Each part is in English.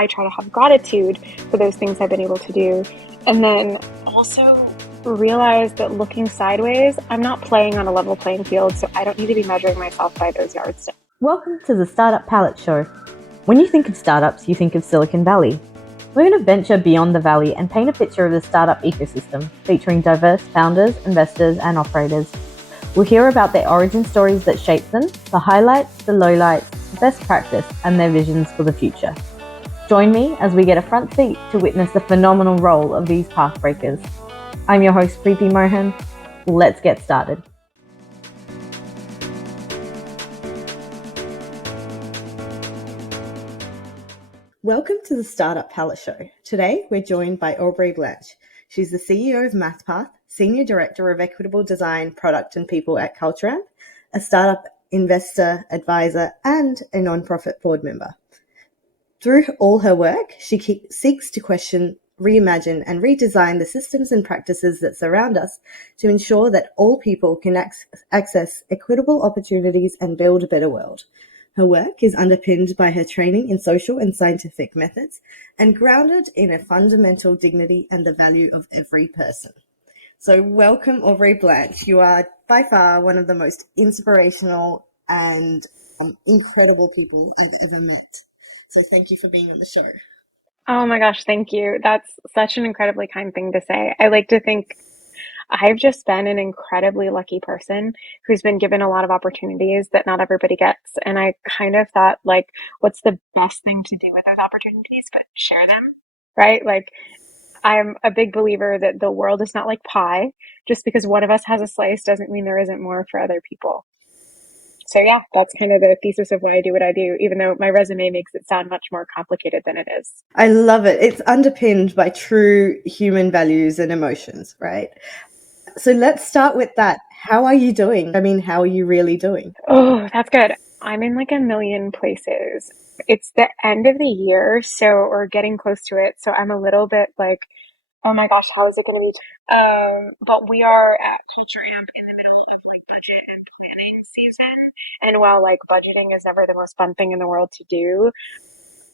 I try to have gratitude for those things I've been able to do. And then also realize that looking sideways, I'm not playing on a level playing field, so I don't need to be measuring myself by those yardsticks. Welcome to the Startup Palette Show. When you think of startups, you think of Silicon Valley. We're going to venture beyond the valley and paint a picture of the startup ecosystem, featuring diverse founders, investors, and operators. We'll hear about their origin stories that shaped them, the highlights, the lowlights, best practice, and their visions for the future. Join me as we get a front seat to witness the phenomenal role of these pathbreakers. I'm your host, Preethi Mohan. Let's get started. Welcome to the Startup Palette Show. Today, we're joined by Aubrey Blanche. She's the CEO of MathPath, Senior Director of Equitable Design, Product and People at Cultureamp, a startup investor, advisor, and a nonprofit board member. Through all her work, she seeks to question, reimagine, and redesign the systems and practices that surround us to ensure that all people can access equitable opportunities and build a better world. Her work is underpinned by her training in social and scientific methods and grounded in a fundamental dignity and the value of every person. So welcome, Aubrey Blanche. You are by far one of the most inspirational and incredible people I've ever met. So thank you for being on the show. Oh my gosh, thank you. That's such an incredibly kind thing to say. I like to think I've just been an incredibly lucky person who's been given a lot of opportunities that not everybody gets. And I kind of thought, like, what's the best thing to do with those opportunities but share them, right? Like, I'm a big believer that the world is not like pie. Just because one of us has a slice doesn't mean there isn't more for other people. So yeah, that's kind of the thesis of why I do what I do, even though my resume makes it sound much more complicated than it is. I love it. It's underpinned by true human values and emotions, right? So let's start with that. How are you doing? I mean, how are you really doing? Oh, that's good. I'm in like a million places. It's the end of the year, so we're getting close to it. So I'm a little bit like, oh my gosh, how is it going to be? But we are at Culture Amp in the middle of like budget and planning season. And while like budgeting is never the most fun thing in the world to do,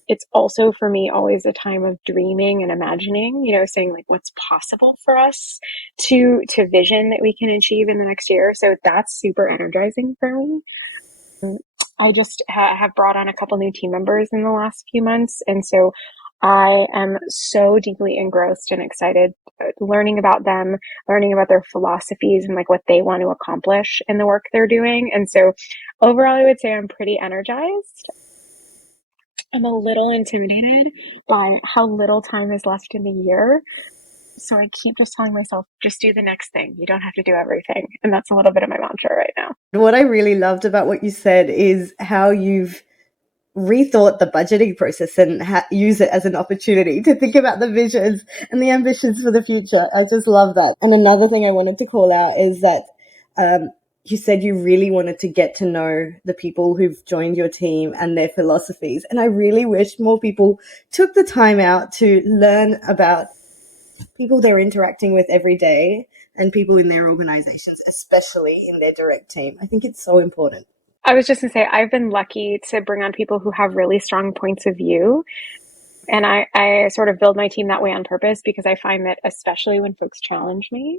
it's also for me always a time of dreaming and imagining, saying like what's possible for us to vision that we can achieve in the next year. So that's super energizing for me. I just have brought on a couple new team members in the last few months. And so I am so deeply engrossed and excited learning about them, learning about their philosophies and like what they want to accomplish in the work they're doing. And so overall, I would say I'm pretty energized. I'm a little intimidated by how little time is left in the year. So I keep just telling myself, just do the next thing. You don't have to do everything. And that's a little bit of my mantra right now. What I really loved about what you said is how you've rethought the budgeting process and use it as an opportunity to think about the visions and the ambitions for the future. I just love that. And another thing I wanted to call out is that you said you really wanted to get to know the people who've joined your team and their philosophies. And I really wish more people took the time out to learn about people they're interacting with every day and people in their organizations, especially in their direct team. I think it's so important. I was just going to say, I've been lucky to bring on people who have really strong points of view. And I sort of build my team that way on purpose because I find that especially when folks challenge me,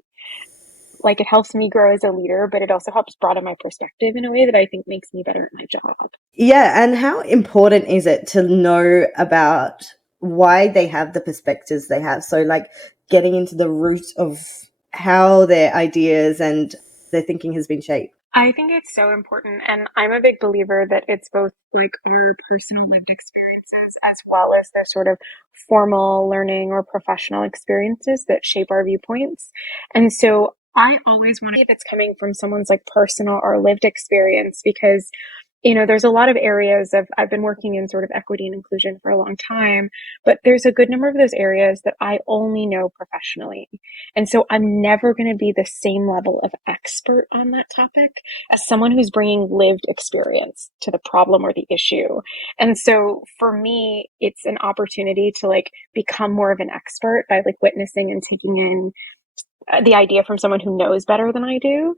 like it helps me grow as a leader, but it also helps broaden my perspective in a way that I think makes me better at my job. Yeah. And how important is it to know about why they have the perspectives they have? So like getting into the root of how their ideas and their thinking has been shaped. I think it's so important. And I'm a big believer that it's both like our personal lived experiences as well as the sort of formal learning or professional experiences that shape our viewpoints. And so I always want to that's coming from someone's like personal or lived experience because there's a lot of areas I've been working in sort of equity and inclusion for a long time, but there's a good number of those areas that I only know professionally. And so I'm never going to be the same level of expert on that topic as someone who's bringing lived experience to the problem or the issue. And so for me, it's an opportunity to like become more of an expert by like witnessing and taking in the idea from someone who knows better than I do.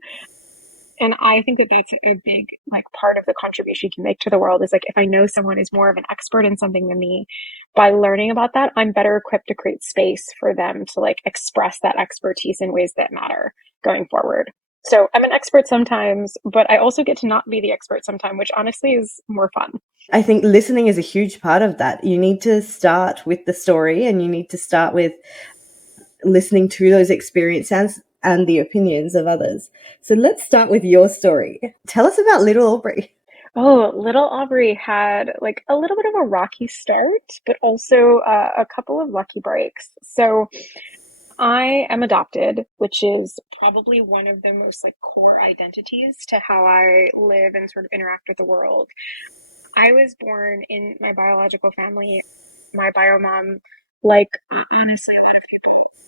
And I think that that's a big like part of the contribution you can make to the world is like if I know someone is more of an expert in something than me, by learning about that, I'm better equipped to create space for them to like express that expertise in ways that matter going forward. So I'm an expert sometimes, but I also get to not be the expert sometimes, which honestly is more fun. I think listening is a huge part of that. You need to start with the story and you need to start with listening to those experiences and the opinions of others. So let's start with your story. Tell us about little Aubrey. Oh, little Aubrey had like a little bit of a rocky start, but also a couple of lucky breaks. So I am adopted, which is probably one of the most like core identities to how I live and sort of interact with the world. I was born in my biological family. My bio mom, like honestly,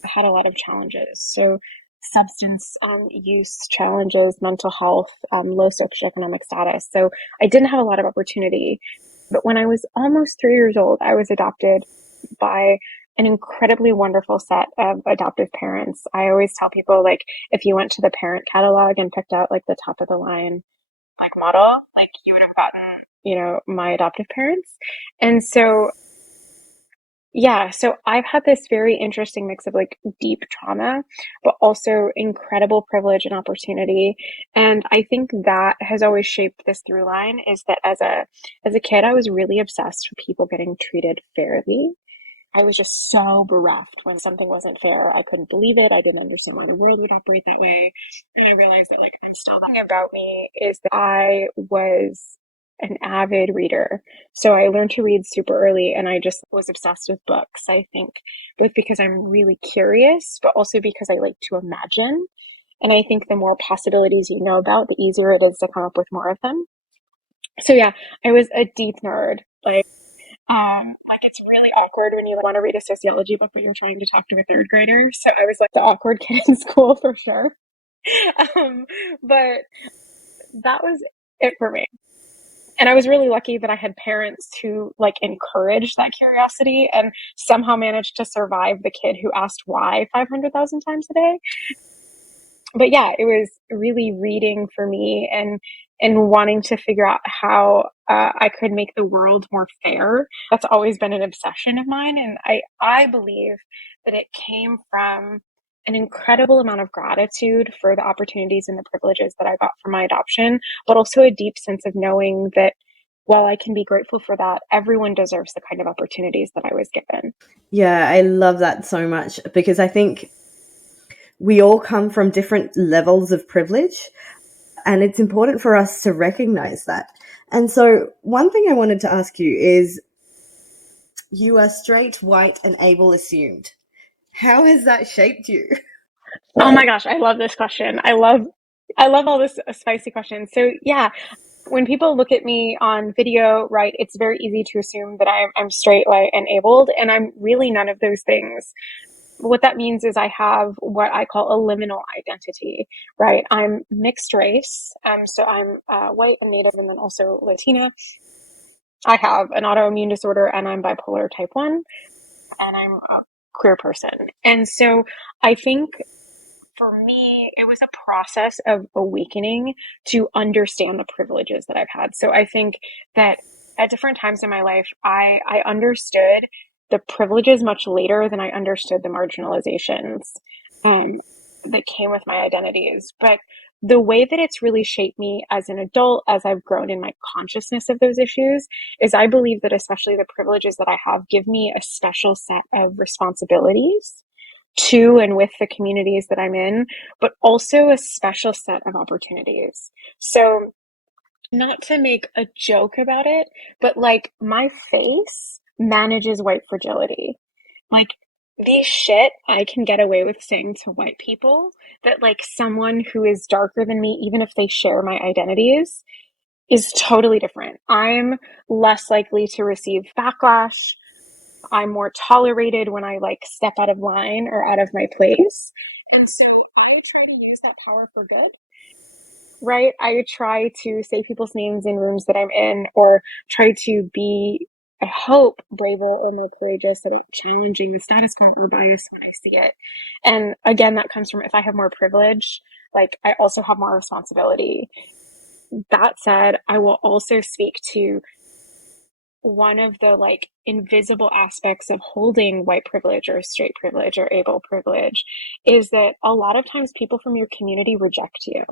had a lot of challenges. So substance use challenges, mental health, low socioeconomic status. So I didn't have a lot of opportunity. But when I was almost 3 years old, I was adopted by an incredibly wonderful set of adoptive parents. I always tell people like if you went to the parent catalog and picked out like the top of the line like model, like you would have gotten, my adoptive parents. And so yeah, so I've had this very interesting mix of like deep trauma, but also incredible privilege and opportunity. And I think that has always shaped this through line is that as a kid, I was really obsessed with people getting treated fairly. I was just so bereft when something wasn't fair. I couldn't believe it. I didn't understand why the world would operate that way. And I realized that like I'm still thing about me is that I was an avid reader. So I learned to read super early and I just was obsessed with books. I think both because I'm really curious, but also because I like to imagine. And I think the more possibilities you know about, the easier it is to come up with more of them. So yeah, I was a deep nerd. Like it's really awkward when you want to read a sociology book, but you're trying to talk to a third grader. So I was like the awkward kid in school for sure. Um, but that was it for me. And I was really lucky that I had parents who like encouraged that curiosity and somehow managed to survive the kid who asked why 500,000 times a day. But yeah, it was really reading for me and wanting to figure out how I could make the world more fair. That's always been an obsession of mine, and I believe that it came from an incredible amount of gratitude for the opportunities and the privileges that I got from my adoption, but also a deep sense of knowing that while I can be grateful for that, everyone deserves the kind of opportunities that I was given. Yeah, I love that so much because I think we all come from different levels of privilege and it's important for us to recognize that. And so one thing I wanted to ask you is you are straight, white, and able assumed. How has that shaped you? Oh my gosh, I love this question. I love all this spicy questions. So yeah, when people look at me on video, right, it's very easy to assume that I'm straight, white, and abled, and I'm really none of those things. What that means is I have what I call a liminal identity, right? I'm mixed race, so I'm white and native, and then also Latina. I have an autoimmune disorder, and I'm bipolar type 1, and I'm a queer person. And so I think for me, it was a process of awakening to understand the privileges that I've had. So I think that at different times in my life, I understood the privileges much later than I understood the marginalizations um, that came with my identities. But the way that it's really shaped me as an adult, as I've grown in my consciousness of those issues, is I believe that especially the privileges that I have give me a special set of responsibilities to and with the communities that I'm in, but also a special set of opportunities. So, not to make a joke about it, but like my face manages white fragility. Like the shit I can get away with saying to white people that like someone who is darker than me, even if they share my identities, is totally different. I'm less likely to receive backlash. I'm more tolerated when I like step out of line or out of my place. And so I try to use that power for good, right? I try to say people's names in rooms that I'm in or try to be I hope, braver or more courageous about challenging the status quo or bias when I see it. And again, that comes from if I have more privilege, like I also have more responsibility. That said, I will also speak to one of the like invisible aspects of holding white privilege or straight privilege or able privilege is that a lot of times people from your community reject you.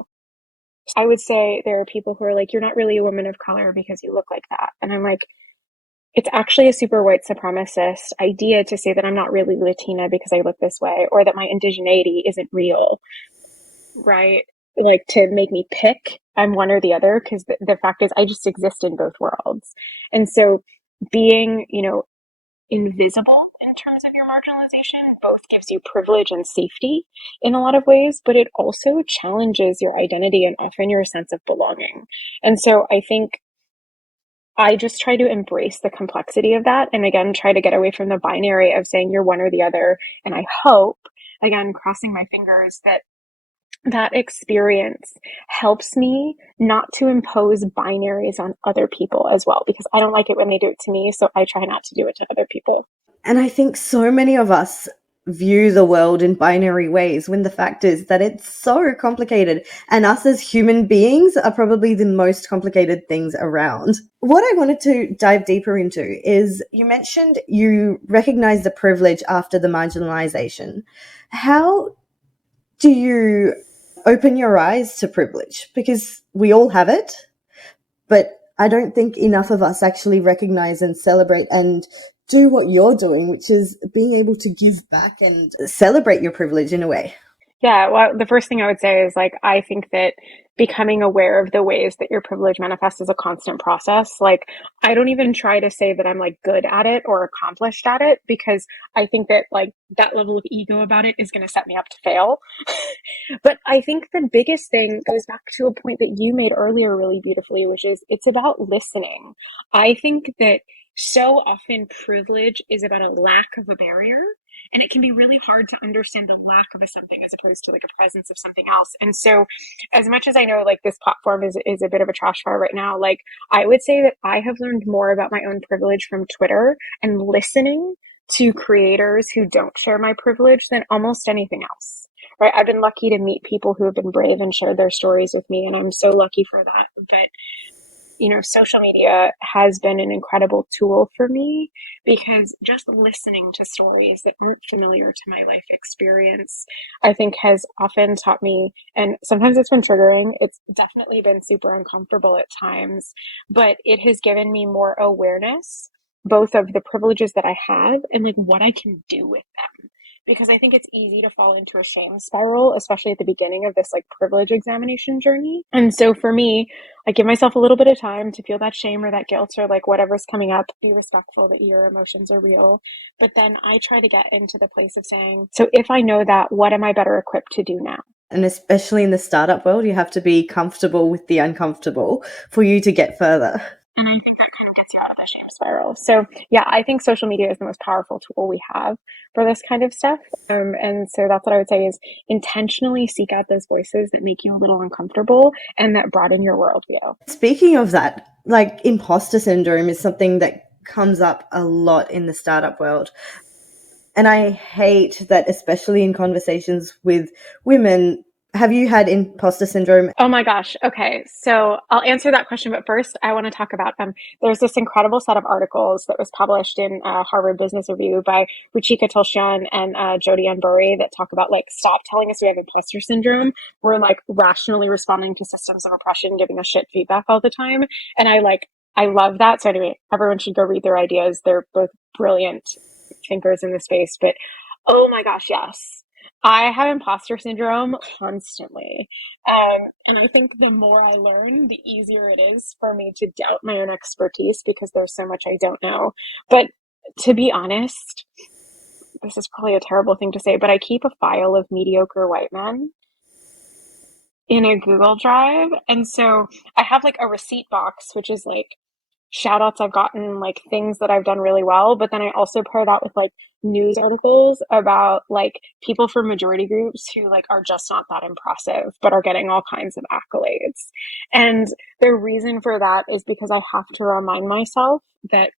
I would say there are people who are like, you're not really a woman of color because you look like that. And I'm like, it's actually a super white supremacist idea to say that I'm not really Latina because I look this way, or that my indigeneity isn't real, right? Like to make me pick, I'm one or the other, because the fact is, I just exist in both worlds. And so being, invisible in terms of your marginalization both gives you privilege and safety in a lot of ways, but it also challenges your identity and often your sense of belonging. And so I think I just try to embrace the complexity of that. And again, try to get away from the binary of saying you're one or the other. And I hope, again, crossing my fingers, that that experience helps me not to impose binaries on other people as well, because I don't like it when they do it to me. So I try not to do it to other people. And I think so many of us view the world in binary ways when the fact is that it's so complicated, and us as human beings are probably the most complicated things around. What I wanted to dive deeper into is you mentioned you recognize the privilege after the marginalization. How do you open your eyes to privilege? Because we all have it, but I don't think enough of us actually recognize and celebrate and do what you're doing, which is being able to give back and celebrate your privilege in a way. Yeah, well, the first thing I would say is like, I think that becoming aware of the ways that your privilege manifests is a constant process. Like, I don't even try to say that I'm like good at it or accomplished at it, because I think that like that level of ego about it is going to set me up to fail. But I think the biggest thing goes back to a point that you made earlier really beautifully, which is it's about listening. I think that so often privilege is about a lack of a barrier. And it can be really hard to understand the lack of a something as opposed to like a presence of something else. And so, as much as I know like this platform is a bit of a trash fire right now, like I would say that I have learned more about my own privilege from Twitter and listening to creators who don't share my privilege than almost anything else. Right? I've been lucky to meet people who have been brave and shared their stories with me, and I'm so lucky for that. But social media has been an incredible tool for me, because just listening to stories that aren't familiar to my life experience, I think has often taught me, and sometimes it's been triggering. It's definitely been super uncomfortable at times, but it has given me more awareness, both of the privileges that I have and like what I can do with them. Because I think it's easy to fall into a shame spiral, especially at the beginning of this like privilege examination journey. And so for me, I give myself a little bit of time to feel that shame or that guilt or like whatever's coming up, be respectful that your emotions are real. But then I try to get into the place of saying, so if I know that, what am I better equipped to do now? And especially in the startup world, you have to be comfortable with the uncomfortable for you to get further. And I think that kind of gets you out of the shame spiral. So yeah, I think social media is the most powerful tool we have for this kind of stuff. And so that's what I would say is intentionally seek out those voices that make you a little uncomfortable and that broaden your worldview. Speaking of that, like imposter syndrome is something that comes up a lot in the startup world. And I hate that, especially in conversations with women. Have you had imposter syndrome? Oh my gosh. Okay. So I'll answer that question, but first I want to talk about there's this incredible set of articles that was published in Harvard Business Review by Ruchika Tulshyan and Jodi Anburi that talk about like, stop telling us we have imposter syndrome. We're like rationally responding to systems of oppression, giving us shit feedback all the time. And I love that. So anyway, everyone should go read their ideas. They're both brilliant thinkers in the space, but oh my gosh, yes. I have imposter syndrome constantly. And I think the more I learn, the easier it is for me to doubt my own expertise because there's so much I don't know. But to be honest, this is probably a terrible thing to say, but I keep a file of mediocre white men in a Google Drive. And so I have like a receipt box, which is like shout outs I've gotten, like things that I've done really well. But then I also pair that with like news articles about like people from majority groups who like are just not that impressive, but are getting all kinds of accolades. And the reason for that is because I have to remind myself that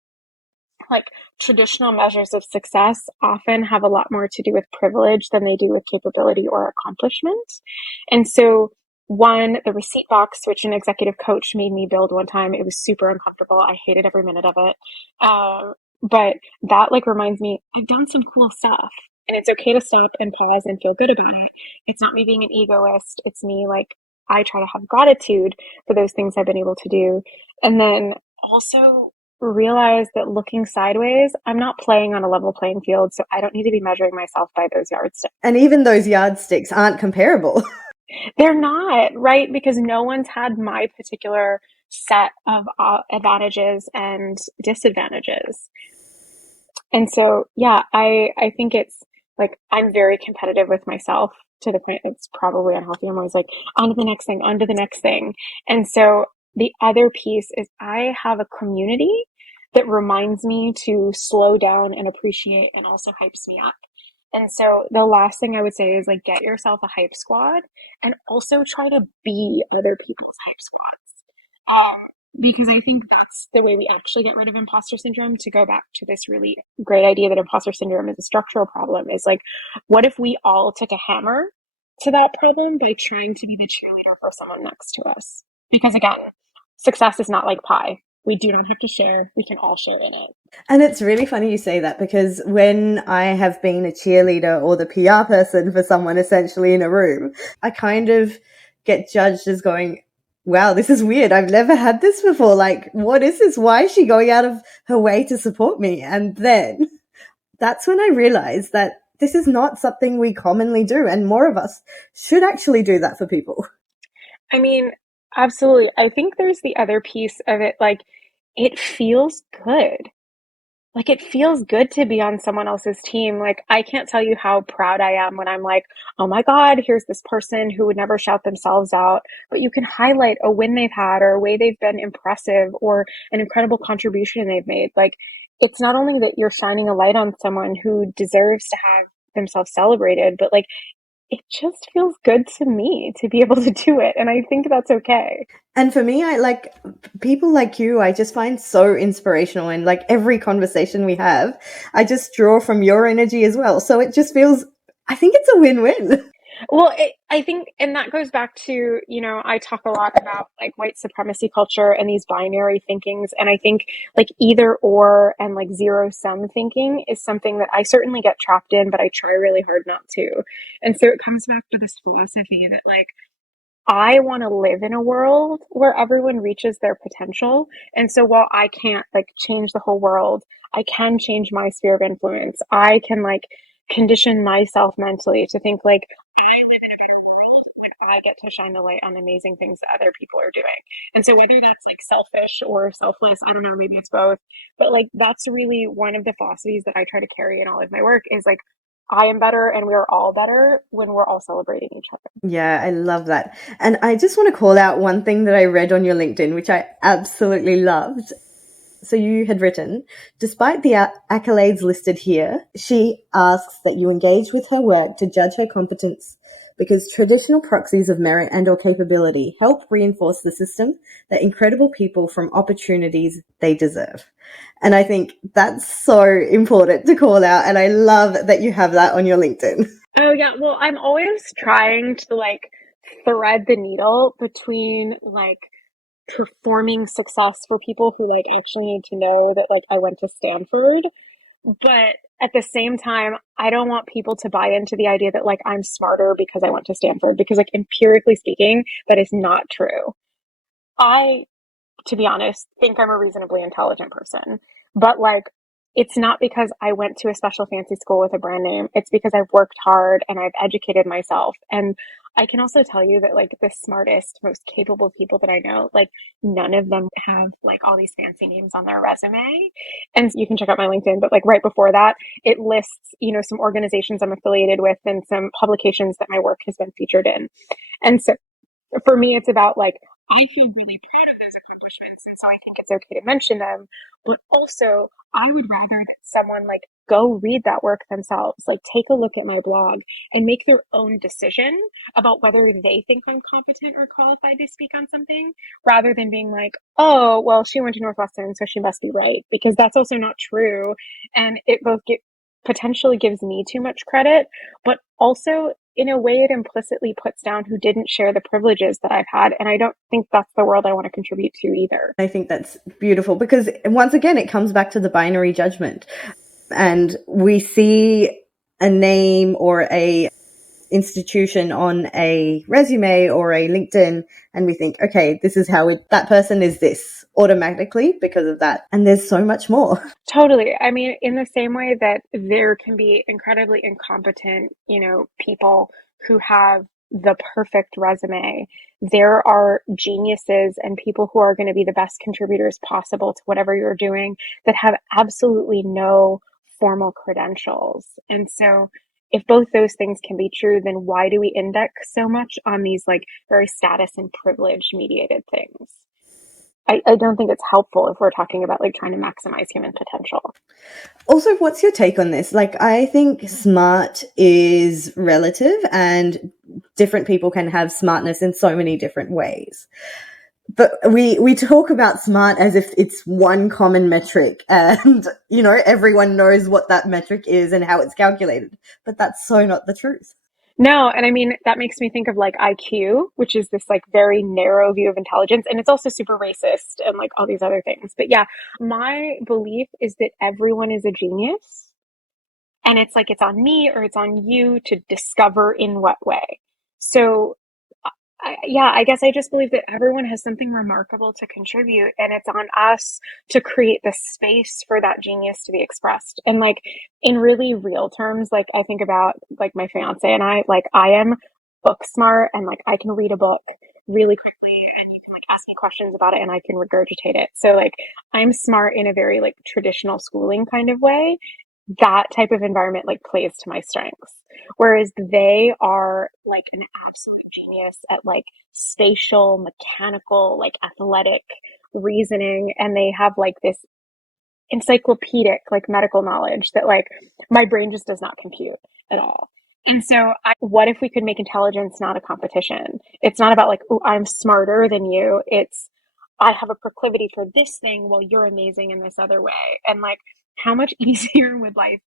like traditional measures of success often have a lot more to do with privilege than they do with capability or accomplishment. And so the receipt box, which an executive coach made me build one time, it was super uncomfortable. I hated every minute of it. But that like reminds me, I've done some cool stuff. And it's okay to stop and pause and feel good about it. It's not me being an egoist. It's me like, I try to have gratitude for those things I've been able to do. And then also realize that looking sideways, I'm not playing on a level playing field. So I don't need to be measuring myself by those yardsticks. And even those yardsticks aren't comparable. They're not, right? Because no one's had my particular set of advantages and disadvantages. And so, yeah, I think it's like I'm very competitive with myself to the point it's probably unhealthy. I'm always like, on to the next thing, on to the next thing. And so the other piece is I have a community that reminds me to slow down and appreciate and also hypes me up. And so the last thing I would say is like get yourself a hype squad and also try to be other people's hype squads. Because I think that's the way we actually get rid of imposter syndrome. To go back to this really great idea that imposter syndrome is a structural problem, is like, what if we all took a hammer to that problem by trying to be the cheerleader for someone next to us? Because again, success is not like pie. We do not have to share. We can all share in it. And it's really funny you say that, because when I have been a cheerleader or the PR person for someone essentially in a room, I kind of get judged as going, wow, this is weird. I've never had this before. Like, what is this? Why is she going out of her way to support me? And then that's when I realized that this is not something we commonly do, and more of us should actually do that for people. I mean, absolutely. I think there's the other piece of it. Like, it feels good. Like it feels good to be on someone else's team. Like I can't tell you how proud I am when I'm like, oh my God, here's this person who would never shout themselves out, but you can highlight a win they've had or a way they've been impressive or an incredible contribution they've made. Like it's not only that you're shining a light on someone who deserves to have themselves celebrated, but like it just feels good to me to be able to do it. And I think that's okay. And for me, I like people like you, I just find so inspirational. And like every conversation we have, I just draw from your energy as well. So it just feels, I think it's a win-win. Well, I think, and that goes back to, I talk a lot about like white supremacy culture and these binary thinkings. And I think like either or and like zero sum thinking is something that I certainly get trapped in, but I try really hard not to. And so it comes back to this philosophy that like, I want to live in a world where everyone reaches their potential. And so while I can't like change the whole world, I can change my sphere of influence. I can like condition myself mentally to think like, I get to shine the light on amazing things that other people are doing. And so whether that's like selfish or selfless, I don't know, maybe it's both. But like that's really one of the philosophies that I try to carry in all of my work is like I am better and we are all better when we're all celebrating each other. Yeah, I love that. And I just want to call out one thing that I read on your LinkedIn, which I absolutely loved. So you had written, despite the accolades listed here, she asks that you engage with her work to judge her competence, because traditional proxies of merit and or capability help reinforce the system that incredible people from opportunities they deserve. And I think that's so important to call out. And I love that you have that on your LinkedIn. Oh yeah, well, I'm always trying to like thread the needle between like performing success for people who like actually need to know that like I went to Stanford. But at the same time, I don't want people to buy into the idea that like I'm smarter because I went to Stanford because like empirically speaking, that is not true. I, to be honest, think I'm a reasonably intelligent person. But like, it's not because I went to a special fancy school with a brand name. It's because I've worked hard and I've educated myself. And I can also tell you that like the smartest, most capable people that I know, like none of them have like all these fancy names on their resume. And you can check out my LinkedIn, but like right before that, it lists, some organizations I'm affiliated with and some publications that my work has been featured in. And so for me, it's about like, I feel really proud of those accomplishments. And so I think it's okay to mention them. But also, I would rather that someone like go read that work themselves. Like, take a look at my blog and make their own decision about whether they think I'm competent or qualified to speak on something, rather than being like, oh, well, she went to Northwestern, so she must be right, because that's also not true. And it both potentially gives me too much credit, but also in a way it implicitly puts down who didn't share the privileges that I've had. And I don't think that's the world I want to contribute to either. I think that's beautiful, because once again, it comes back to the binary judgment. And we see a name or a institution on a resume or a LinkedIn, and we think, okay, this is how that person is this automatically because of that. And there's so much more. Totally. I mean, in the same way that there can be incredibly incompetent, people who have the perfect resume, there are geniuses and people who are going to be the best contributors possible to whatever you're doing that have absolutely no formal credentials. And so if both those things can be true, then why do we index so much on these like very status and privilege mediated things? I don't think it's helpful if we're talking about like trying to maximize human potential. Also, what's your take on this? Like, I think smart is relative, and different people can have smartness in so many different ways. But we talk about smart as if it's one common metric and, everyone knows what that metric is and how it's calculated. But that's so not the truth. No, and I mean, that makes me think of like IQ, which is this like very narrow view of intelligence. And it's also super racist and like all these other things. But yeah, my belief is that everyone is a genius. And it's like it's on me or it's on you to discover in what way. So I guess I just believe that everyone has something remarkable to contribute, and it's on us to create the space for that genius to be expressed. And like in really real terms, like I think about like my fiance and I am book smart, and like I can read a book really quickly, and you can like ask me questions about it and I can regurgitate it. So like I'm smart in a very like traditional schooling kind of way. That type of environment like plays to my strengths. Whereas they are like an absolute genius at like spatial, mechanical, like athletic reasoning. And they have like this encyclopedic, like medical knowledge that like my brain just does not compute at all. And so, what if we could make intelligence not a competition? It's not about like, oh, I'm smarter than you. It's, I have a proclivity for this thing while you're amazing in this other way. And like, how much easier would life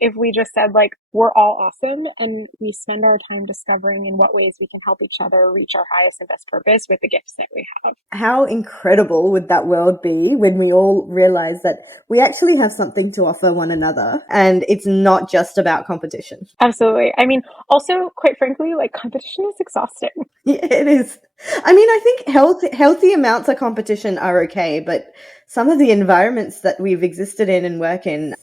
if we just said like we're all awesome and we spend our time discovering in what ways we can help each other reach our highest and best purpose with the gifts that we have. How incredible would that world be when we all realize that we actually have something to offer one another and it's not just about competition? Absolutely. I mean, also, quite frankly, like competition is exhausting. Yeah, it is. I mean, I think healthy amounts of competition are okay, but some of the environments that we've existed in and work in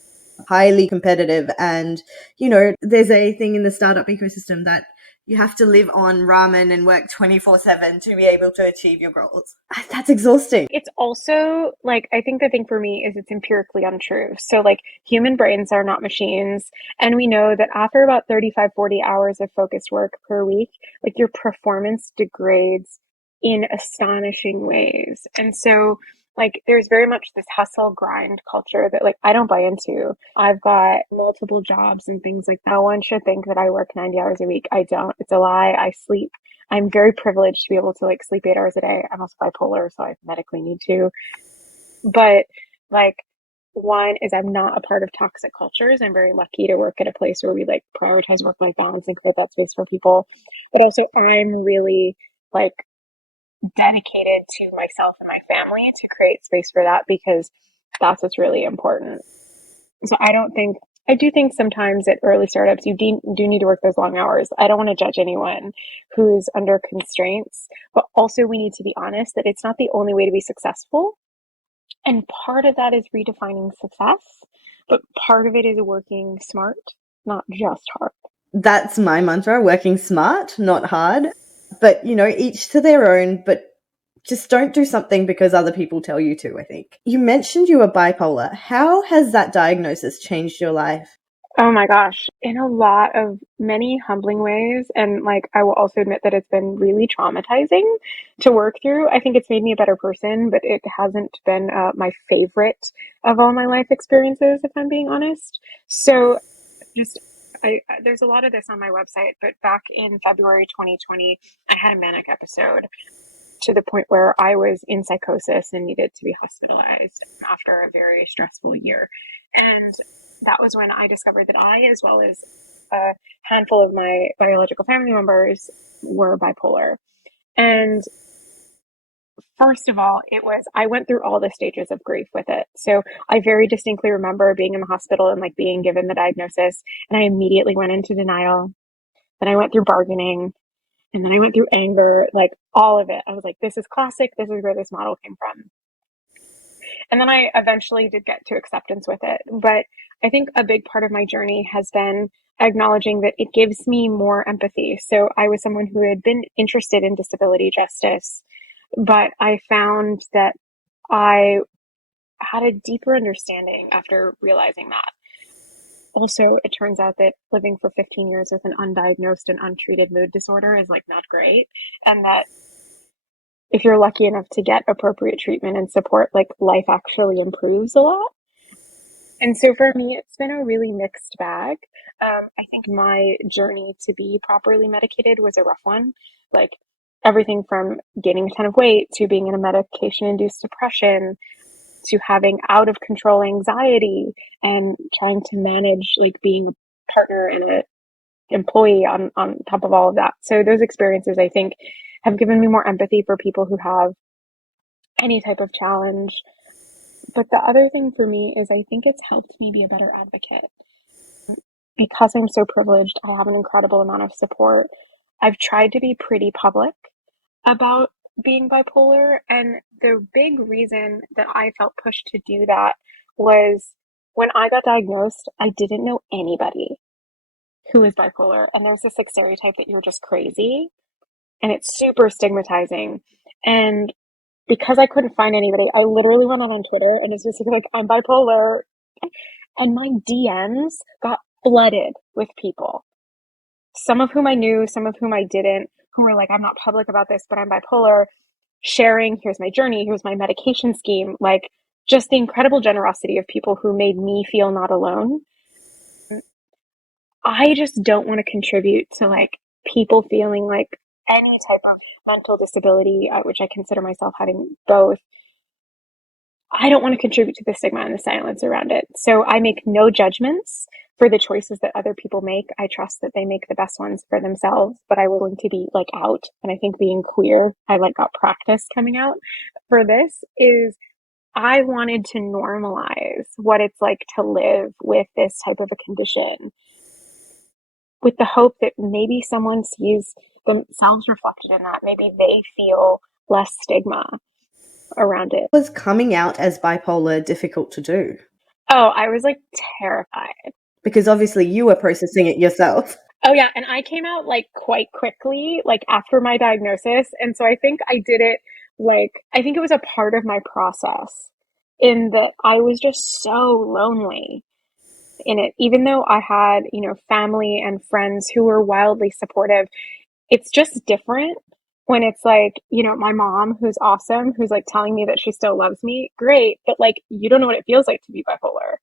highly competitive, and there's a thing in the startup ecosystem that you have to live on ramen and work 24/7 to be able to achieve your goals. That's exhausting. It's also like, I think the thing for me is it's empirically untrue. So like human brains are not machines. And we know that after about 35, 40 hours of focused work per week, like your performance degrades in astonishing ways. And so like there's very much this hustle grind culture that like I don't buy into. I've got multiple jobs and things like that. No one should think that I work 90 hours a week. I don't. It's a lie. I sleep. I'm very privileged to be able to like sleep 8 hours a day. I'm also bipolar, so I medically need to. But like one is I'm not a part of toxic cultures. I'm very lucky to work at a place where we like prioritize work-life balance and create that space for people. But also I'm really like dedicated to myself and my family to create space for that, because that's what's really important. So I do think sometimes at early startups, you do need to work those long hours. I don't want to judge anyone who's under constraints, but also we need to be honest that it's not the only way to be successful. And part of that is redefining success, but part of it is working smart, not just hard. That's my mantra: working smart, not hard. But, each to their own, but just don't do something because other people tell you to, I think. You mentioned you were bipolar. How has that diagnosis changed your life? Oh my gosh, in a lot of many humbling ways. And like, I will also admit that it's been really traumatizing to work through. I think it's made me a better person, but it hasn't been my favorite of all my life experiences, if I'm being honest. So, just there's a lot of this on my website, but back in February 2020, I had a manic episode to the point where I was in psychosis and needed to be hospitalized after a very stressful year. And that was when I discovered that I, as well as a handful of my biological family members, were bipolar. And first of all, I went through all the stages of grief with it. So I very distinctly remember being in the hospital and like being given the diagnosis, and I immediately went into denial. Then I went through bargaining, and then I went through anger, like all of it. I was like, this is classic. This is where this model came from. And then I eventually did get to acceptance with it. But I think a big part of my journey has been acknowledging that it gives me more empathy. So I was someone who had been interested in disability justice, but I found that I had a deeper understanding after realizing that. Also, it turns out that living for 15 years with an undiagnosed and untreated mood disorder is like not great. And that if you're lucky enough to get appropriate treatment and support, like life actually improves a lot. And so for me, it's been a really mixed bag. I think my journey to be properly medicated was a rough one. Like everything from gaining a ton of weight to being in a medication induced depression to having out of control anxiety and trying to manage like being a partner and an employee on top of all of that. So those experiences, I think, have given me more empathy for people who have any type of challenge. But the other thing for me is I think it's helped me be a better advocate. Because I'm so privileged, I have an incredible amount of support. I've tried to be pretty public about being bipolar. And the big reason that I felt pushed to do that was when I got diagnosed, I didn't know anybody who is bipolar. And there's this like stereotype that you're just crazy, and it's super stigmatizing. And because I couldn't find anybody, I literally went on Twitter and it's just like, I'm bipolar. And my DMs got flooded with people, some of whom I knew, some of whom I didn't, who were like, I'm not public about this, but I'm bipolar, sharing, here's my journey, here's my medication scheme. Like, just the incredible generosity of people who made me feel not alone. I just don't want to contribute to like people feeling like any type of mental disability, which I consider myself having both. I don't want to contribute to the stigma and the silence around it. So I make no judgments for the choices that other people make. I trust that they make the best ones for themselves, but I willing to be like out. And I think being queer, I like got practice coming out for this is I wanted to normalize what it's like to live with this type of a condition with the hope that maybe someone sees themselves reflected in that. Maybe they feel less stigma around it. Was coming out as bipolar difficult to do? Oh, I was like terrified. Because obviously you were processing it yourself. Oh yeah, and I came out like quite quickly, like after my diagnosis. And so I think I did it like I think it was a part of my process in that I was just so lonely in it. Even though I had, family and friends who were wildly supportive, it's just different when it's like, my mom who's awesome, who's like telling me that she still loves me. Great, but like you don't know what it feels like to be bipolar.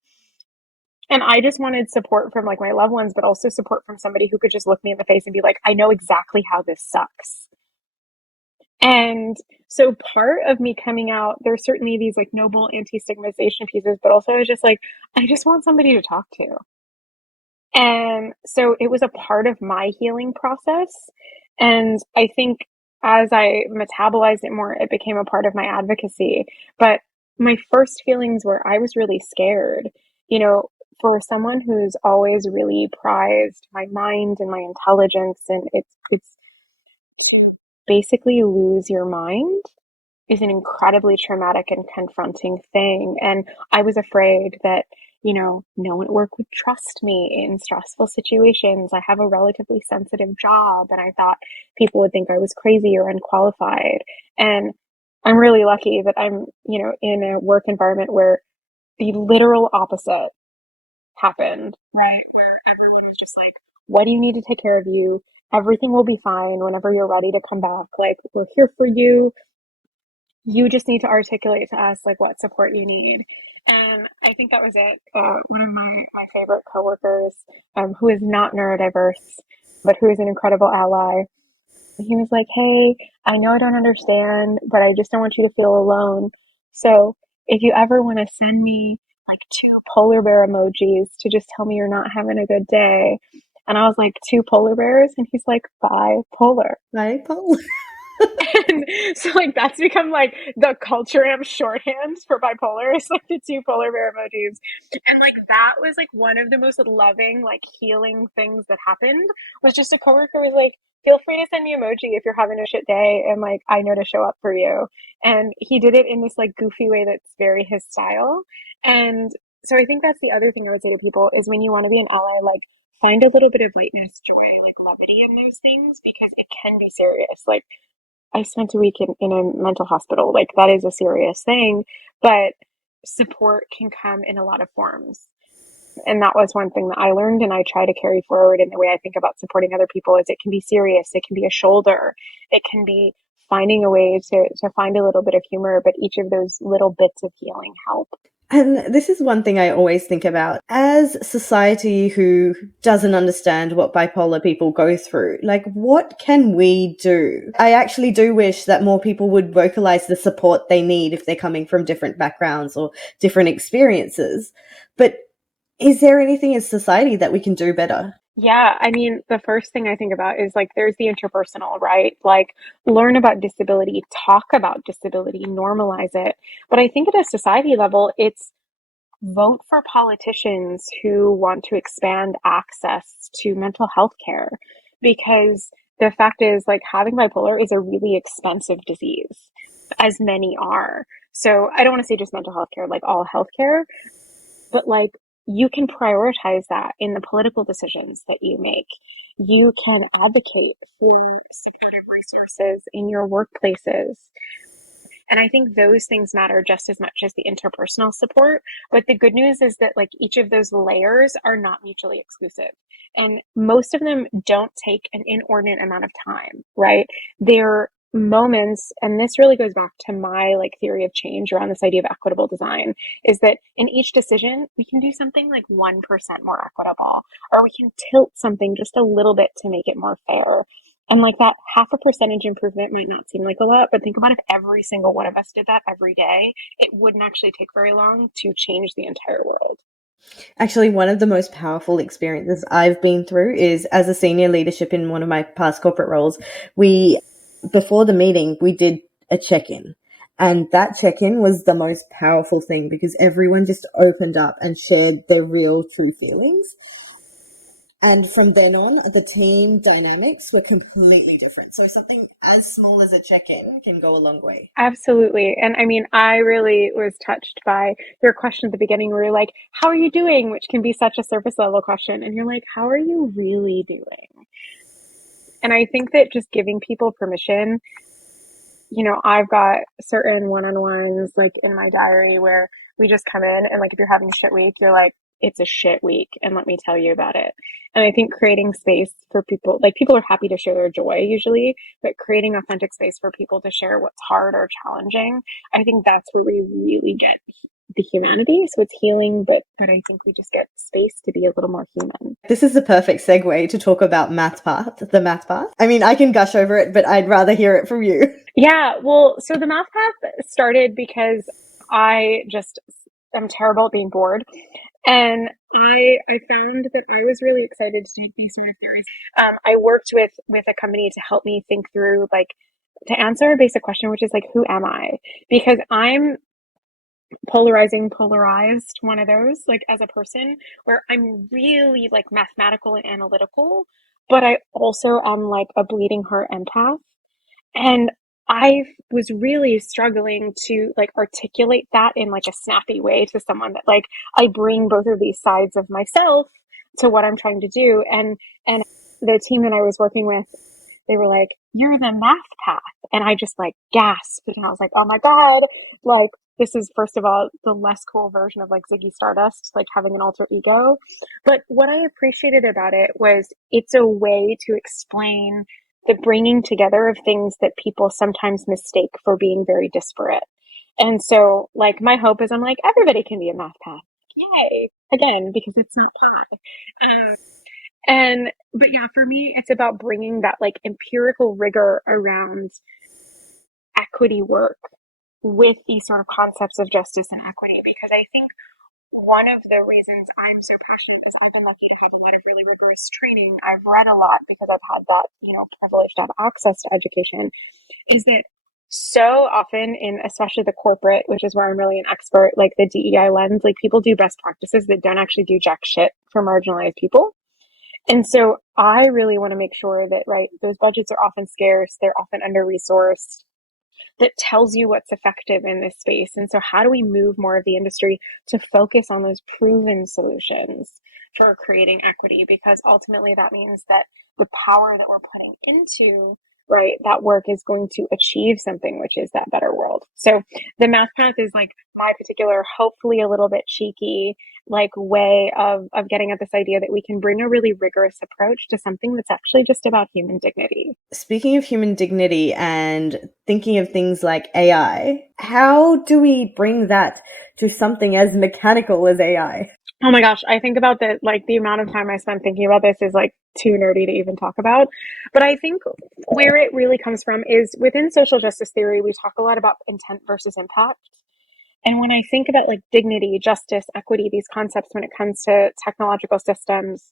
And I just wanted support from like my loved ones, but also support from somebody who could just look me in the face and be like, I know exactly how this sucks. And so part of me coming out, there's certainly these like noble anti-stigmatization pieces, but also I was just like, I just want somebody to talk to. And so it was a part of my healing process. And I think as I metabolized it more, it became a part of my advocacy. But my first feelings were I was really scared, you know, for someone who's always really prized my mind and my intelligence, and it's basically lose your mind is an incredibly traumatic and confronting thing. And I was afraid that, no one at work would trust me in stressful situations. I have a relatively sensitive job, and I thought people would think I was crazy or unqualified. And I'm really lucky that I'm, in a work environment where the literal opposite happened, right? Where everyone was just like, what do you need to take care of you? Everything will be fine whenever you're ready to come back. Like, we're here for you. You just need to articulate to us like what support you need. And I think that was it. One of my favorite coworkers, who is not neurodiverse, but who is an incredible ally, he was like, hey, I know I don't understand, but I just don't want you to feel alone. So if you ever want to send me like two polar bear emojis to just tell me you're not having a good day. And I was like, two polar bears? And he's like, bipolar. Bipolar. And so like that's become like the culture am shorthand for bipolar. It's like the two polar bear emojis. And like that was like one of the most loving, like healing things that happened was just a coworker was like, feel free to send me emoji if you're having a shit day and like I know to show up for you. And he did it in this like goofy way that's very his style. And so I think that's the other thing I would say to people is when you want to be an ally, like find a little bit of lightness, joy, like levity in those things because it can be serious. Like I spent a week in a mental hospital. Like that is a serious thing, but support can come in a lot of forms. And that was one thing that I learned and I try to carry forward in the way I think about supporting other people is it can be serious, it can be a shoulder, it can be finding a way to find a little bit of humor, but each of those little bits of healing help. And this is one thing I always think about as society who doesn't understand what bipolar people go through. Like, what can we do? I actually do wish that more people would vocalize the support they need if they're coming from different backgrounds or different experiences. But is there anything in society that we can do better? Yeah, I mean, the first thing I think about is like there's the interpersonal, right? Like learn about disability, talk about disability, normalize it. But I think at a society level, it's vote for politicians who want to expand access to mental health care because the fact is like having bipolar is a really expensive disease, as many are. So I don't want to say just mental health care, like all healthcare, but like you can prioritize that in the political decisions that you make. You can advocate for supportive resources in your workplaces. And I think those things matter just as much as the interpersonal support. But the good news is that like each of those layers are not mutually exclusive. And most of them don't take an inordinate amount of time, right? They're moments, and this really goes back to my like theory of change around this idea of equitable design, is that in each decision, we can do something like 1% more equitable, or we can tilt something just a little bit to make it more fair. And like that half a percentage improvement might not seem like a lot, but think about if every single one of us did that every day, it wouldn't actually take very long to change the entire world. Actually, one of the most powerful experiences I've been through is as a senior leadership in one of my past corporate roles. Before the meeting, we did a check-in. And that check-in was the most powerful thing because everyone just opened up and shared their real, true feelings. And from then on, the team dynamics were completely different. So something as small as a check-in can go a long way. Absolutely. And I mean, I really was touched by your question at the beginning where you're like, how are you doing? Which can be such a surface level question. And you're like, how are you really doing? And I think that just giving people permission, I've got certain one-on-ones like in my diary where we just come in and like if you're having a shit week, you're like, it's a shit week and let me tell you about it. And I think creating space for people, like people are happy to share their joy usually, but creating authentic space for people to share what's hard or challenging, I think that's where we really get the humanity. So it's healing, but I think we just get space to be a little more human. This is the perfect segue to talk about MathPath, the MathPath. I mean, I can gush over it, but I'd rather hear it from you. Yeah, well, so the MathPath started because I just am terrible at being bored. And I found that I was really excited to do these sort of theories. I worked with a company to help me think through like to answer a basic question, which is like, who am I? Because I'm polarized, one of those, like as a person, where I'm really like mathematical and analytical, but I also am like a bleeding heart empath. And I was really struggling to like articulate that in like a snappy way to someone that like I bring both of these sides of myself to what I'm trying to do. And the team that I was working with, they were like, you're the math path. And I just like gasped and I was like, oh my God, like this is, first of all, the less cool version of like Ziggy Stardust, like having an alter ego. But what I appreciated about it was it's a way to explain the bringing together of things that people sometimes mistake for being very disparate. And so, like, my hope is I'm like, everybody can be a math path. Yay. Again, because it's not pie. But yeah, for me, it's about bringing that like empirical rigor around equity work with these sort of concepts of justice and equity, because I think one of the reasons I'm so passionate is I've been lucky to have a lot of really rigorous training. I've read a lot because I've had that, privilege to have access to education, is that so often in especially the corporate, which is where I'm really an expert, like the DEI lens, like people do best practices that don't actually do jack shit for marginalized people. And so I really want to make sure that, right, those budgets are often scarce, they're often under resourced, that tells you what's effective in this space. And so, how do we move more of the industry to focus on those proven solutions for creating equity? Because ultimately, that means that the power that we're putting into that work is going to achieve something, which is that better world. So the math path is like my particular, hopefully a little bit cheeky, like way of getting at this idea that we can bring a really rigorous approach to something that's actually just about human dignity. Speaking of human dignity and thinking of things like AI, how do we bring that to something as mechanical as AI? Oh my gosh, I think about the amount of time I spend thinking about this is like too nerdy to even talk about. But I think where it really comes from is within social justice theory, we talk a lot about intent versus impact. And when I think about like dignity, justice, equity, these concepts when it comes to technological systems,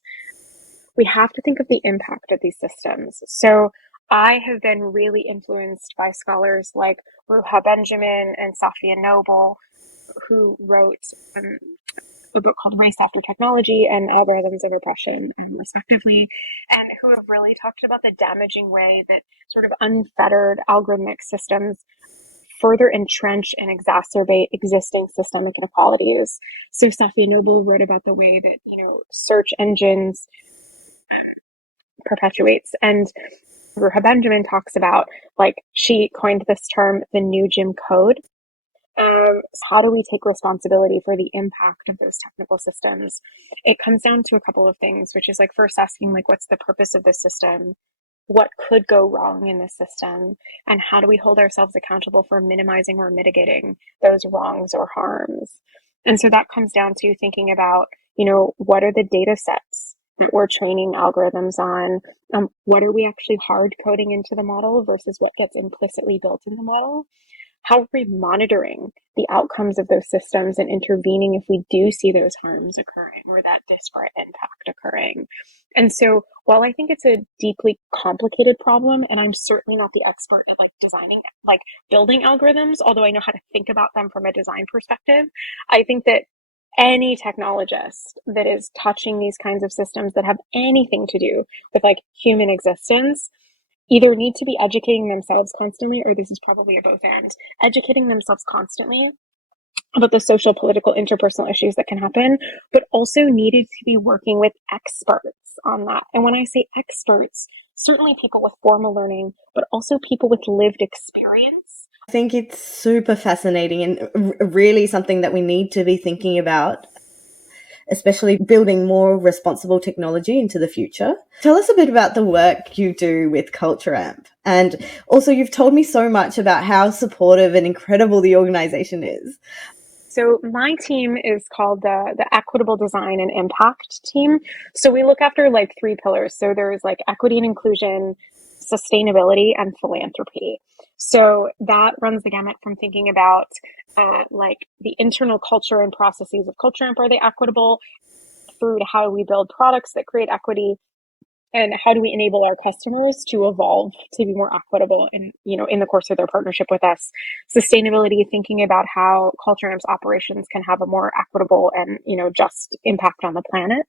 we have to think of the impact of these systems. So I have been really influenced by scholars like Ruha Benjamin and Safia Noble, who wrote a book called Race After Technology and Algorithms of Oppression, respectively, and who have really talked about the damaging way that sort of unfettered algorithmic systems further entrench and exacerbate existing systemic inequalities. So Safia Noble wrote about the way that, search engines perpetuates, and Ruha Benjamin talks about, like, she coined this term, the new Jim Code. How do we take responsibility for the impact of those technical systems? It comes down to a couple of things, which is like first asking, like, what's the purpose of this system? What could go wrong in this system? And how do we hold ourselves accountable for minimizing or mitigating those wrongs or harms? And so that comes down to thinking about, what are the data sets that we're training algorithms on? What are we actually hard coding into the model versus what gets implicitly built in the model? How are we monitoring the outcomes of those systems and intervening if we do see those harms occurring or that disparate impact occurring? And so while I think it's a deeply complicated problem, and I'm certainly not the expert at like designing, like building algorithms, although I know how to think about them from a design perspective, I think that any technologist that is touching these kinds of systems that have anything to do with like human existence either need to be educating themselves constantly, or this is probably a both and, educating themselves constantly about the social, political, interpersonal issues that can happen, but also needed to be working with experts on that. And when I say experts, certainly people with formal learning, but also people with lived experience. I think it's super fascinating and really something that we need to be thinking about, especially building more responsible technology into the future. Tell us a bit about the work you do with Culture Amp. And also, you've told me so much about how supportive and incredible the organization is. So my team is called the Equitable Design and Impact team. So we look after like three pillars. So there's like equity and inclusion, sustainability, and philanthropy. So that runs the gamut from thinking about like the internal culture and processes of Culture Amp, are they equitable, through to how do we build products that create equity, and how do we enable our customers to evolve to be more equitable in the course of their partnership with us. Sustainability, thinking about how Culture Amp's operations can have a more equitable and just impact on the planet,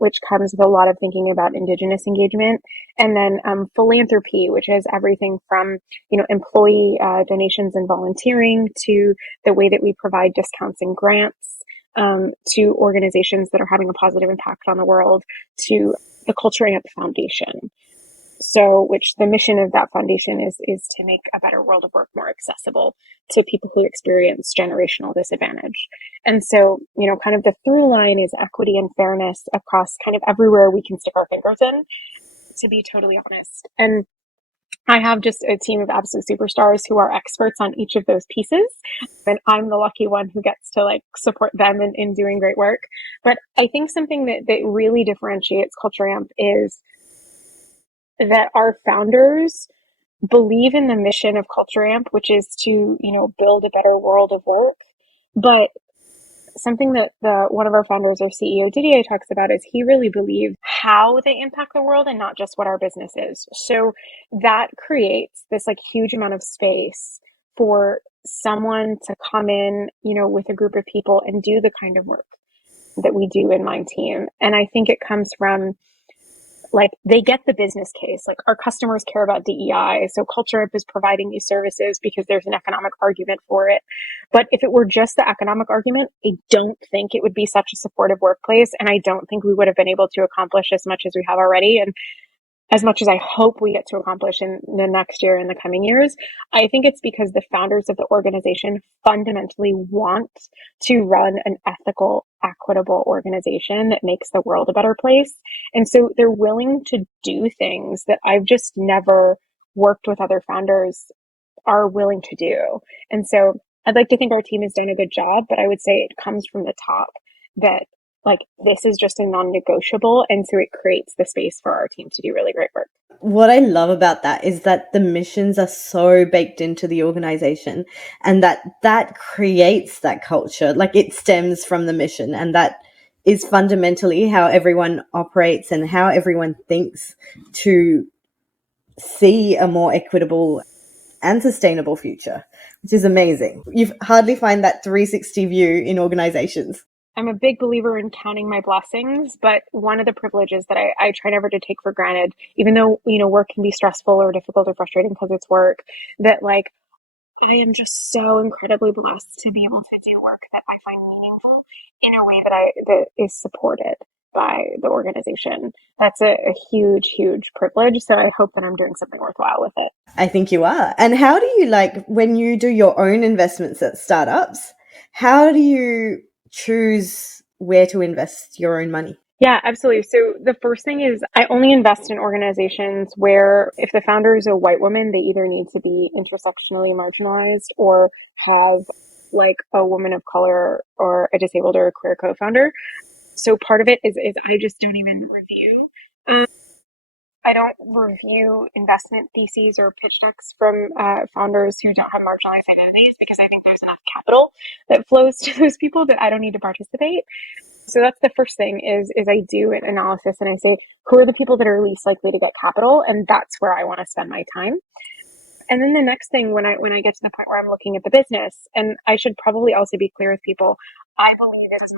which comes with a lot of thinking about Indigenous engagement. And then philanthropy, which is everything from employee donations and volunteering to the way that we provide discounts and grants to organizations that are having a positive impact on the world, to the Culture Amp Foundation. So, which the mission of that foundation is to make a better world of work more accessible to people who experience generational disadvantage. And so, kind of the through line is equity and fairness across kind of everywhere we can stick our fingers in, to be totally honest. And I have just a team of absolute superstars who are experts on each of those pieces. And I'm the lucky one who gets to like support them in doing great work. But I think something that really differentiates Culture Amp is that our founders believe in the mission of Culture Amp, which is to, build a better world of work. But something that the one of our founders, our CEO Didier, talks about is he really believes how they impact the world and not just what our business is. So that creates this like huge amount of space for someone to come in, with a group of people and do the kind of work that we do in my team. And I think it comes from like they get the business case. Like our customers care about DEI. So Culture Amp is providing these services because there's an economic argument for it. But if it were just the economic argument, I don't think it would be such a supportive workplace. And I don't think we would have been able to accomplish as much as we have already. And as much as I hope we get to accomplish in the next year and the coming years, I think it's because the founders of the organization fundamentally want to run an ethical, equitable organization that makes the world a better place. And so they're willing to do things that I've just never worked with other founders are willing to do. And so I'd like to think our team has done a good job, but I would say it comes from the top that like this is just a non-negotiable, and so it creates the space for our team to do really great work. What I love about that is that the missions are so baked into the organization, and that creates that culture. Like it stems from the mission, and that is fundamentally how everyone operates and how everyone thinks to see a more equitable and sustainable future, which is amazing. You hardly find that 360 view in organizations. I'm a big believer in counting my blessings, but one of the privileges that I try never to take for granted, even though, work can be stressful or difficult or frustrating because it's work, that like I am just so incredibly blessed to be able to do work that I find meaningful in a way that is supported by the organization. That's a huge, huge privilege. So I hope that I'm doing something worthwhile with it. I think you are. And how do you like when you do your own investments at startups? How do you choose where to invest your own money? Yeah, absolutely. So the first thing is I only invest in organizations where if the founder is a white woman, they either need to be intersectionally marginalized or have like a woman of color or a disabled or a queer co-founder. So part of it is I just don't even review. I don't review investment theses or pitch decks from founders who don't have marginalized identities because I think there's enough capital that flows to those people that I don't need to participate. So that's the first thing is I do an analysis and I say, who are the people that are least likely to get capital? And that's where I want to spend my time. And then the next thing when I get to the point where I'm looking at the business, and I should probably also be clear with people, I believe this is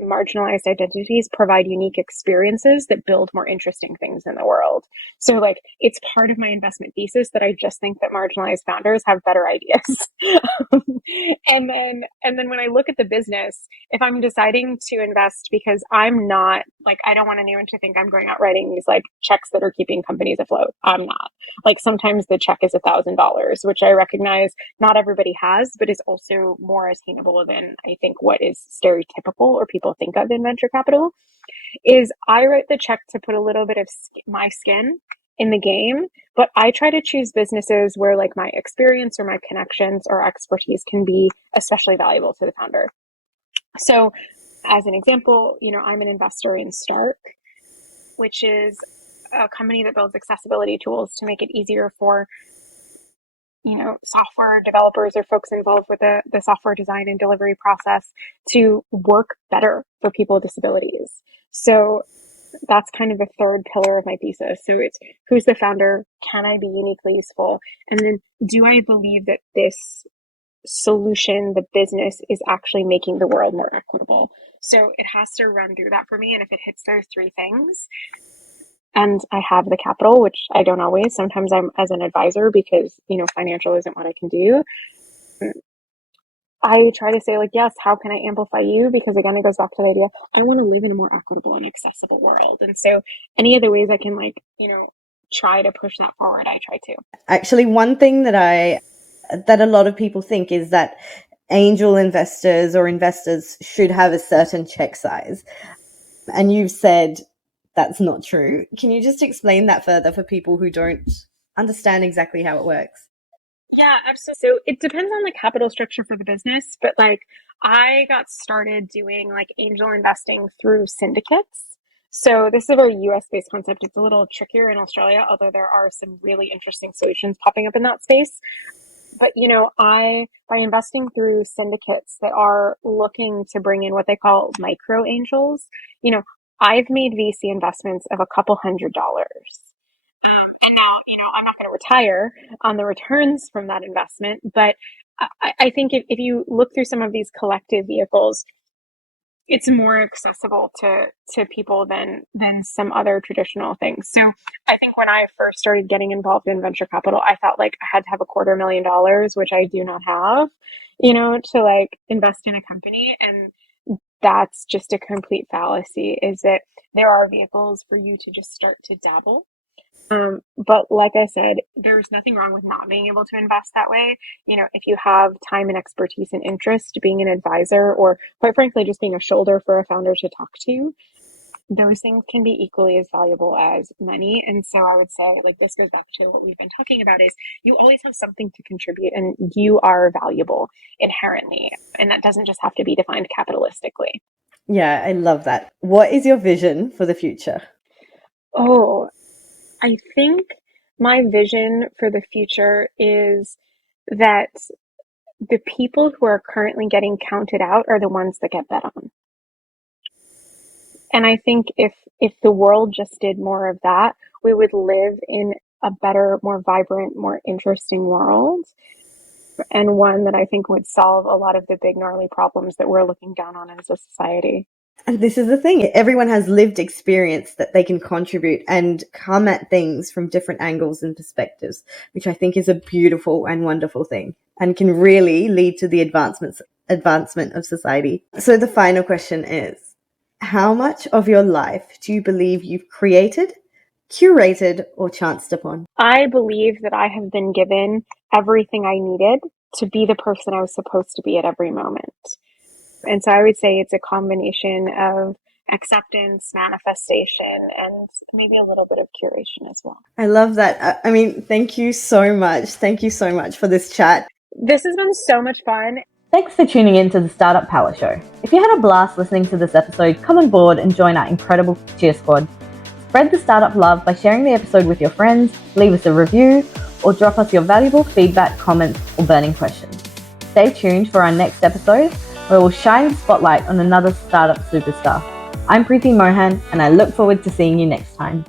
marginalized identities provide unique experiences that build more interesting things in the world. So like it's part of my investment thesis that I just think that marginalized founders have better ideas. and then when I look at the business, if I'm deciding to invest because I'm not like I don't want anyone to think I'm going out writing these like checks that are keeping companies afloat. I'm not. Like sometimes the check is $1,000, which I recognize not everybody has, but is also more attainable than I think what is stereotypical or people think of in venture capital. Is I write the check to put a little bit of my skin in the game, but I try to choose businesses where like my experience or my connections or expertise can be especially valuable to the founder. So as an example, I'm an investor in Stark, which is a company that builds accessibility tools to make it easier for software developers or folks involved with the software design and delivery process to work better for people with disabilities. So that's kind of the third pillar of my thesis. So it's who's the founder? Can I be uniquely useful? And then do I believe that this solution, the business, is actually making the world more equitable? So it has to run through that for me. And if it hits those three things, and I have the capital, which I don't always. Sometimes I'm as an advisor because, financial isn't what I can do. I try to say like, yes, how can I amplify you? Because again, it goes back to the idea, I want to live in a more equitable and accessible world. And so any of the ways I can try to push that forward, I try to. Actually, one thing that a lot of people think is that angel investors or investors should have a certain check size. And you've said that's not true. Can you just explain that further for people who don't understand exactly how it works? Yeah, absolutely. So it depends on the capital structure for the business, but like I got started doing like angel investing through syndicates. So this is a very US based concept. It's a little trickier in Australia, although there are some really interesting solutions popping up in that space. But I by investing through syndicates that are looking to bring in what they call micro angels, I've made VC investments of a couple $100s. And now, I'm not going to retire on the returns from that investment, but I think if you look through some of these collective vehicles, it's more accessible to people than some other traditional things. So I think when I first started getting involved in venture capital, I felt like I had to have $250,000, which I do not have, to like invest in a company. And that's just a complete fallacy, is that there are vehicles for you to just start to dabble. But like I said, there's nothing wrong with not being able to invest that way. If you have time and expertise and interest, being an advisor, or quite frankly, just being a shoulder for a founder to talk to, those things can be equally as valuable as money. And so I would say, like, this goes back to what we've been talking about, is you always have something to contribute and you are valuable inherently. And that doesn't just have to be defined capitalistically. Yeah, I love that. What is your vision for the future? Oh, I think my vision for the future is that the people who are currently getting counted out are the ones that get bet on. And I think if the world just did more of that, we would live in a better, more vibrant, more interesting world, and one that I think would solve a lot of the big gnarly problems that we're looking down on as a society. And this is the thing. Everyone has lived experience that they can contribute and come at things from different angles and perspectives, which I think is a beautiful and wonderful thing and can really lead to the advancement of society. So the final question is, how much of your life do you believe you've created, curated, or chanced upon? I believe that I have been given everything I needed to be the person I was supposed to be at every moment. And so I would say it's a combination of acceptance, manifestation, and maybe a little bit of curation as well. I love that. I mean, thank you so much. Thank you so much for this chat. This has been so much fun. Thanks for tuning in to the Startup Power Show. If you had a blast listening to this episode, come on board and join our incredible cheer squad. Spread the startup love by sharing the episode with your friends, leave us a review, or drop us your valuable feedback, comments, or burning questions. Stay tuned for our next episode, where we'll shine the spotlight on another startup superstar. I'm Preethi Mohan, and I look forward to seeing you next time.